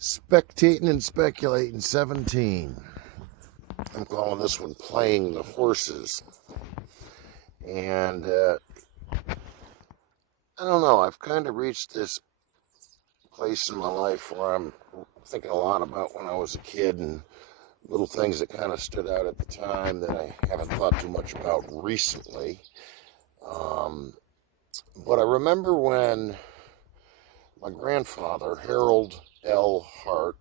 Spectating and Speculating 17. I'm calling this one Playing the Horses. And I don't know, I've kind of reached this place in my life where I'm thinking a lot about when I was a kid and little things that kind of stood out at the time that I haven't thought too much about recently. But I remember when my grandfather, Harold L. Hart,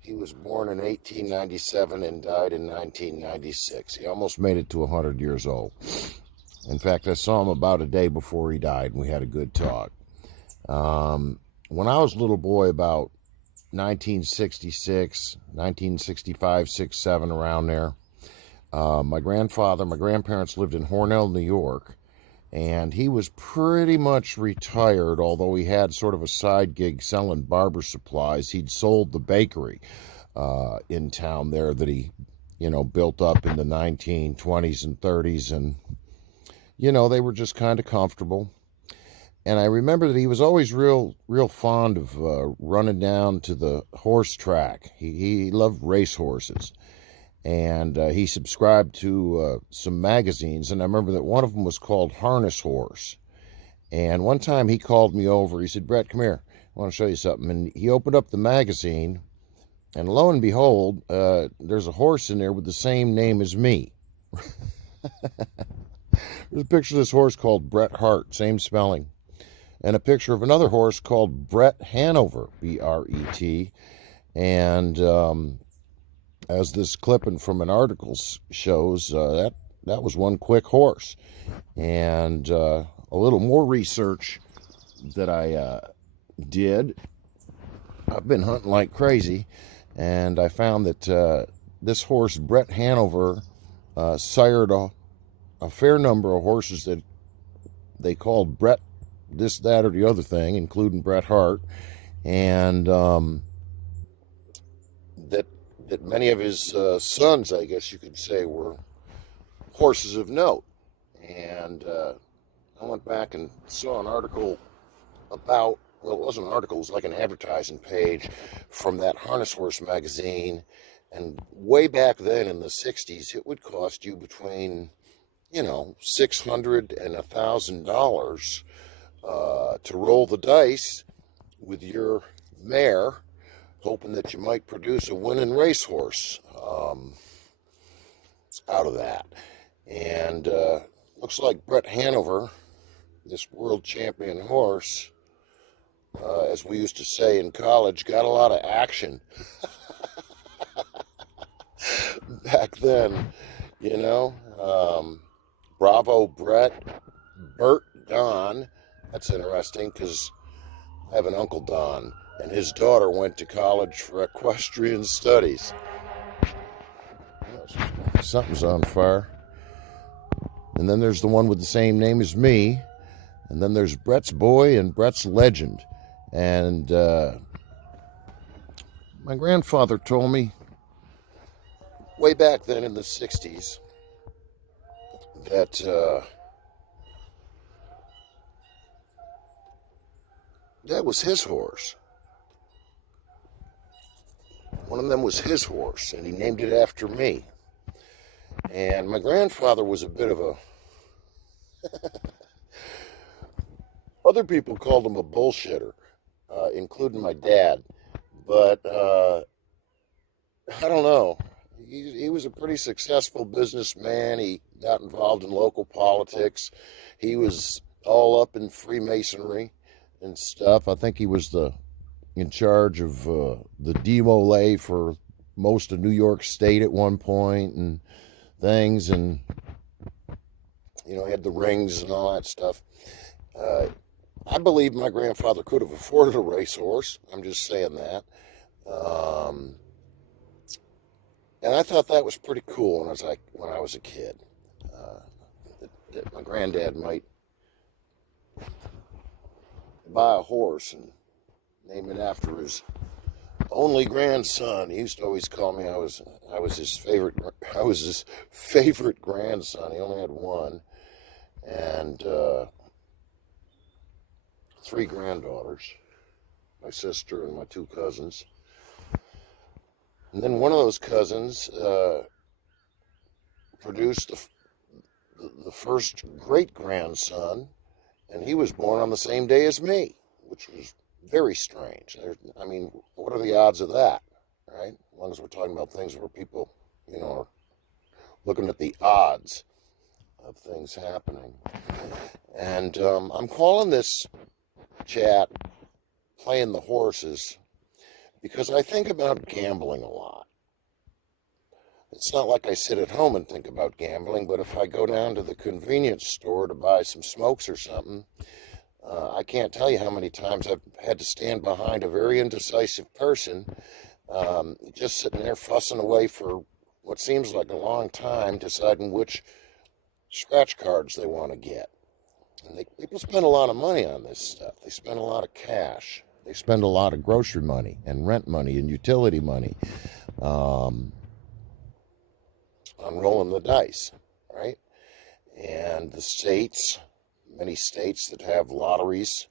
he was born in 1897 and died in 1996. He almost made it to 100 years old. In fact, I saw him about a day before he died, and we had a good talk. When I was a little boy, about 1966, 1965, 6, 7, around there, my grandparents lived in Hornell, New York, and he was pretty much retired, although he had sort of a side gig selling barber supplies. He'd sold the bakery in town there that he, built up in the 1920s and 30s, and, they were just kind of comfortable. And I remember that he was always real fond of running down to the horse track. He loved race horses. And he subscribed to some magazines, and I remember that one of them was called Harness Horse. And one time he called me over. He said, "Bret, come here. I want to show you something." And he opened up the magazine, and lo and behold, there's a horse in there with the same name as me. There's a picture of this horse called Bret Hart, same spelling, and a picture of another horse called Bret Hanover, B-R-E-T, and as this clipping from an article shows, that was one quick horse. And a little more research that I did, I've been hunting like crazy, and I found that this horse, Bret Hanover, sired a fair number of horses that they called Bret this, that, or the other thing, including Bret Hart, and that many of his sons, I guess you could say, were horses of note. And I went back and saw an article about, well, it wasn't an article, it was like an advertising page from that Harness Horse magazine. And way back then in the 60s, it would cost you between, $600 and $1,000 to roll the dice with your mare, hoping that you might produce a winning racehorse out of that. And looks like Bret Hanover, this world champion horse, as we used to say in college, got a lot of action back then, Bravo, Bret, Bert, Don. That's interesting because I have an Uncle Don, and his daughter went to college for equestrian studies. Something's on fire. And then there's the one with the same name as me. And then there's Bret's Boy and Bret's Legend. And my grandfather told me way back then in the 60s that that was his horse. One of them was his horse, and he named it after me. And my grandfather was a bit of a... Other people called him a bullshitter, including my dad. But I don't know. He was a pretty successful businessman. He got involved in local politics. He was all up in Freemasonry and stuff. I think he was in charge of the DMOLA for most of New York State at one point and things, and he had the rings and all that stuff. I believe my grandfather could have afforded a racehorse. I'm just saying that. And I thought that was pretty cool when I was a kid. That my granddad might buy a horse and name it after his only grandson. He used to always call me. I was his favorite grandson. He only had one, and 3 granddaughters. my sister and my two cousins. And then one of those cousins produced the first great-grandson, and he was born on the same day as me, which was very strange. I mean, what are the odds of that, right? As long as we're talking about things where people, are looking at the odds of things happening. And I'm calling this chat Playing the Horses because I think about gambling a lot. It's not like I sit at home and think about gambling, but if I go down to the convenience store to buy some smokes or something, I can't tell you how many times I've had to stand behind a very indecisive person, just sitting there fussing away for what seems like a long time, deciding which scratch cards they want to get. And people spend a lot of money on this stuff. They spend a lot of cash. They spend a lot of grocery money and rent money and utility money on rolling the dice, right? And the states, many states that have lotteries,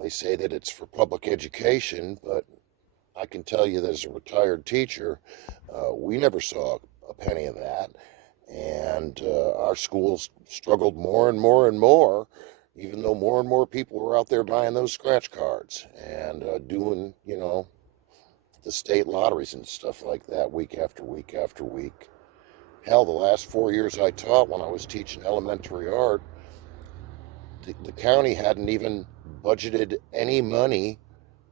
they say that it's for public education, but I can tell you that as a retired teacher, we never saw a penny of that. And our schools struggled more and more and more, even though more and more people were out there buying those scratch cards and doing, the state lotteries and stuff like that week after week after week. Hell, the last 4 years I taught when I was teaching elementary art, the county hadn't even budgeted any money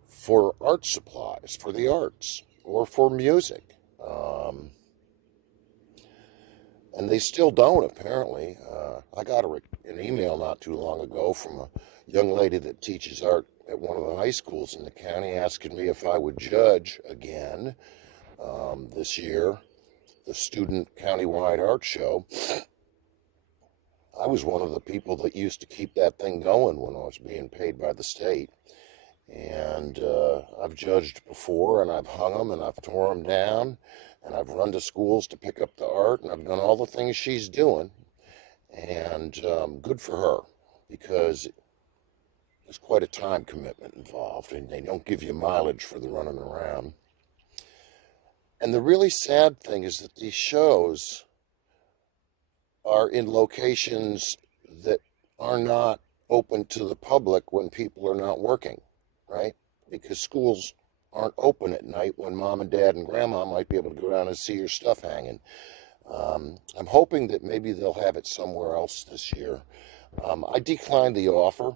for art supplies, for the arts, or for music. And they still don't, apparently. I got an email not too long ago from a young lady that teaches art at one of the high schools in the county asking me if I would judge again this year the student countywide art show. I was one of the people that used to keep that thing going when I was being paid by the state. And I've judged before, and I've hung them, and I've tore them down, and I've run to schools to pick up the art, and I've done all the things she's doing. And good for her, because there's quite a time commitment involved, and they don't give you mileage for the running around. And the really sad thing is that these shows are in locations that are not open to the public when people are not working, right? Because schools aren't open at night when mom and dad and grandma might be able to go down and see your stuff hanging. I'm hoping that maybe they'll have it somewhere else this year. I declined the offer.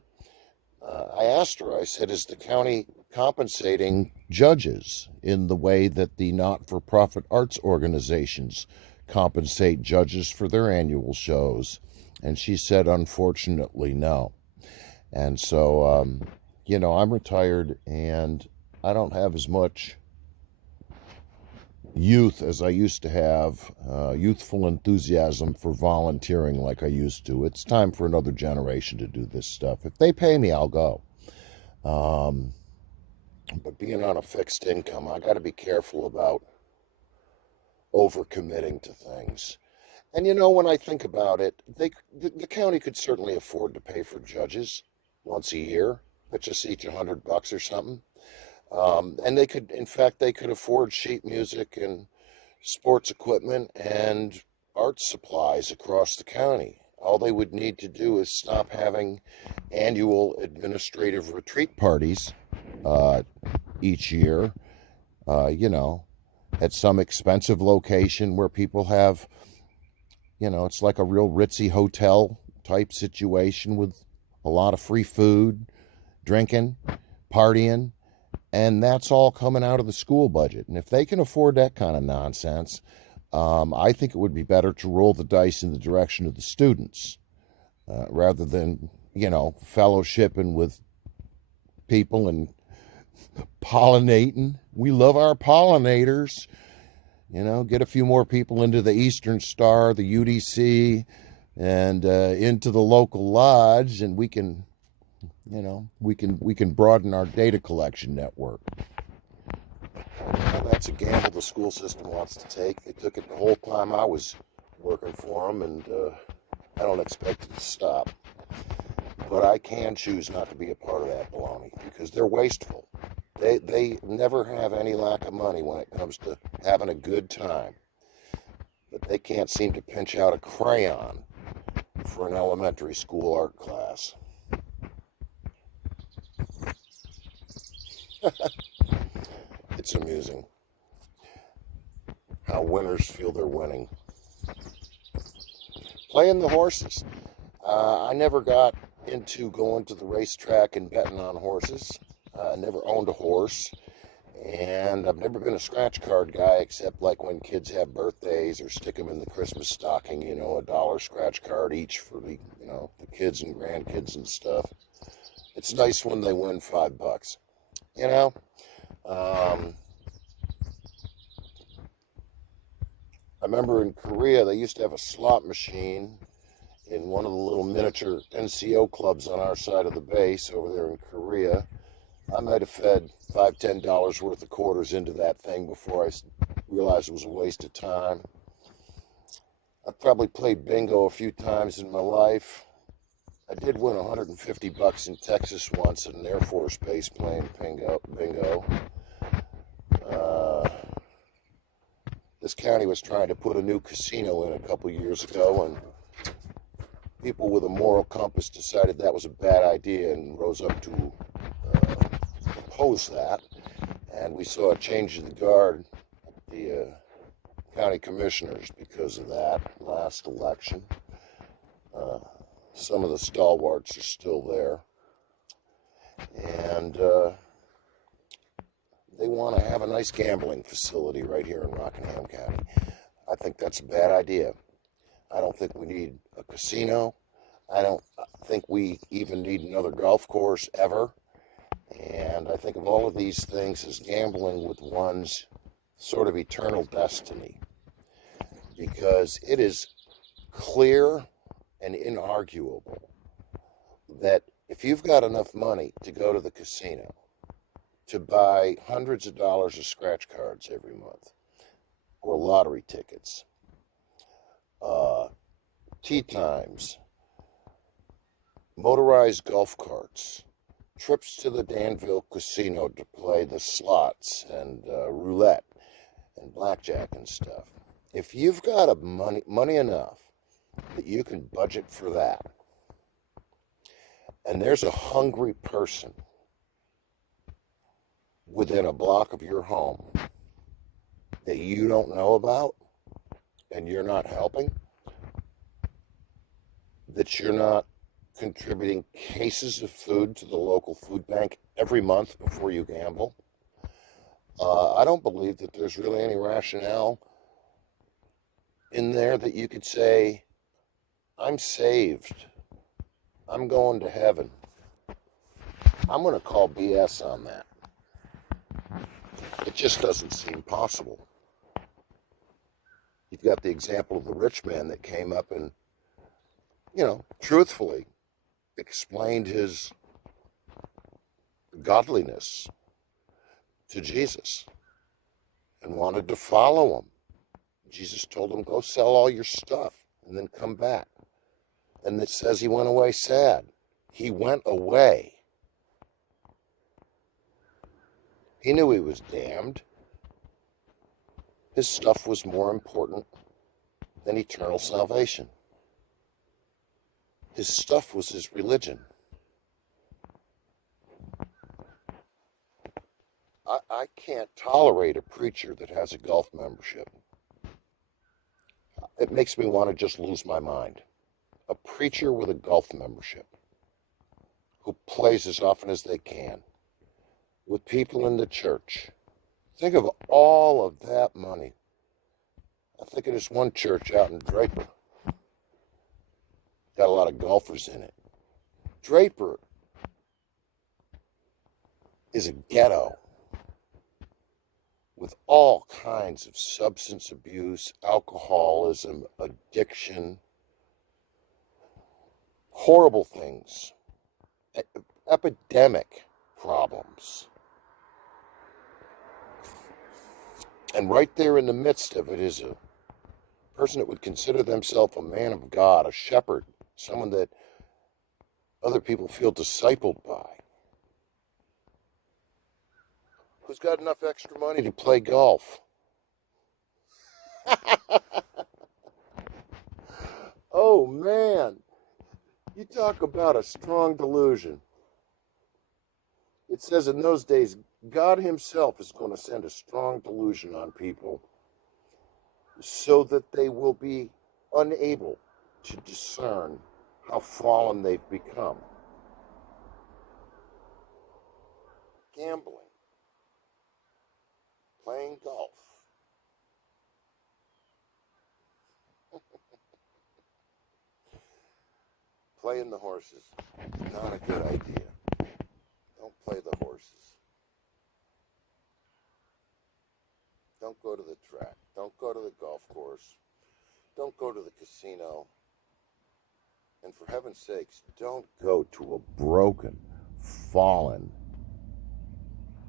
I asked her, I said, is the county compensating judges in the way that the not-for-profit arts organizations compensate judges for their annual shows? And she said, unfortunately, no. And so, I'm retired and I don't have as much youth as I used to have, youthful enthusiasm for volunteering like I used to. It's time for another generation to do this stuff. If they pay me, I'll go. But being on a fixed income, I got to be careful about overcommitting to things. And when I think about it, the county could certainly afford to pay for judges once a year, but just each $100 or something. And they could afford sheet music and sports equipment and art supplies across the county. All they would need to do is stop having annual administrative retreat parties each year, at some expensive location where people have, it's like a real ritzy hotel type situation with a lot of free food, drinking, partying, and that's all coming out of the school budget. And if they can afford that kind of nonsense, I think it would be better to roll the dice in the direction of the students rather than, fellowshipping with people and pollinating. We love our pollinators. Get a few more people into the Eastern Star, the UDC, and into the local lodge, and we can broaden our data collection network. Well, that's a gamble the school system wants to take. They took it the whole time I was working for them, and I don't expect it to stop. But I can choose not to be a part of that baloney because they're wasteful. They never have any lack of money when it comes to having a good time. But they can't seem to pinch out a crayon for an elementary school art class. It's amusing how winners feel they're winning. Playing the horses. I never got into going to the racetrack and betting on horses. I never owned a horse. And I've never been a scratch card guy, except like when kids have birthdays or stick them in the Christmas stocking, you know, $1 scratch card each for the, you know, the kids and grandkids and stuff. It's nice when they win $5, you know. I remember in Korea, they used to have a slot machine in one of the little miniature NCO clubs on our side of the base over there in Korea. I might have fed $5, $10 worth of quarters into that thing before I realized it was a waste of time. I probably played bingo a few times in my life. I did win $150 in Texas once at an Air Force base playing bingo. This county was trying to put a new casino in a couple years ago, and people with a moral compass decided that was a bad idea and rose up to oppose that. And we saw a change of the guard at the county commissioners because of that last election. Some of the stalwarts are still there. And they want to have a nice gambling facility right here in Rockingham County. I think that's a bad idea. I don't think we need a casino. I don't think we even need another golf course ever. And I think of all of these things as gambling with one's sort of eternal destiny. Because it is clear and inarguable that if you've got enough money to go to the casino, to buy hundreds of dollars of scratch cards every month, or lottery tickets, tea times, motorized golf carts, trips to the Danville Casino to play the slots and roulette and blackjack and stuff. If you've got money enough that you can budget for that, and there's a hungry person within a block of your home that you don't know about, and you're not helping, that you're not contributing cases of food to the local food bank every month before you gamble, I don't believe that there's really any rationale in there that you could say, I'm saved, I'm going to heaven. I'm going to call BS on that. It just doesn't seem possible. You've got the example of the rich man that came up and, you know, truthfully explained his godliness to Jesus and wanted to follow him. Jesus told him, go sell all your stuff and then come back. And it says he went away sad. He went away. He knew he was damned. His stuff was more important than eternal salvation. His stuff was his religion. I can't tolerate a preacher that has a golf membership. It makes me want to just lose my mind. A preacher with a golf membership who plays as often as they can with people in the church. Think of all of that money. I think of this one church out in Draper. Got a lot of golfers in it. Draper is a ghetto with all kinds of substance abuse, alcoholism, addiction, horrible things, epidemic problems. And right there in the midst of it is a person that would consider themselves a man of God, a shepherd, someone that other people feel discipled by, Who's got enough extra money to play golf? Oh, man. You talk about a strong delusion. It says in those days, God himself is going to send a strong delusion on people so that they will be unable to discern how fallen they've become. Gambling, playing golf, playing the horses. Not a good idea. Don't play the horses. Don't go to the track. Don't go to the golf course. Don't go to the casino. And for heaven's sakes, don't go to a broken, fallen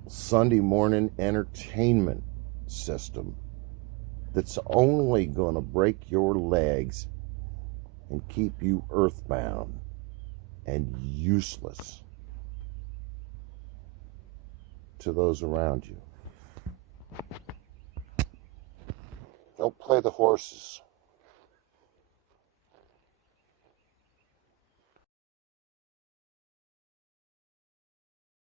Sunday morning entertainment system that's only going to break your legs and keep you earthbound and useless to those around you. Don't play the horses.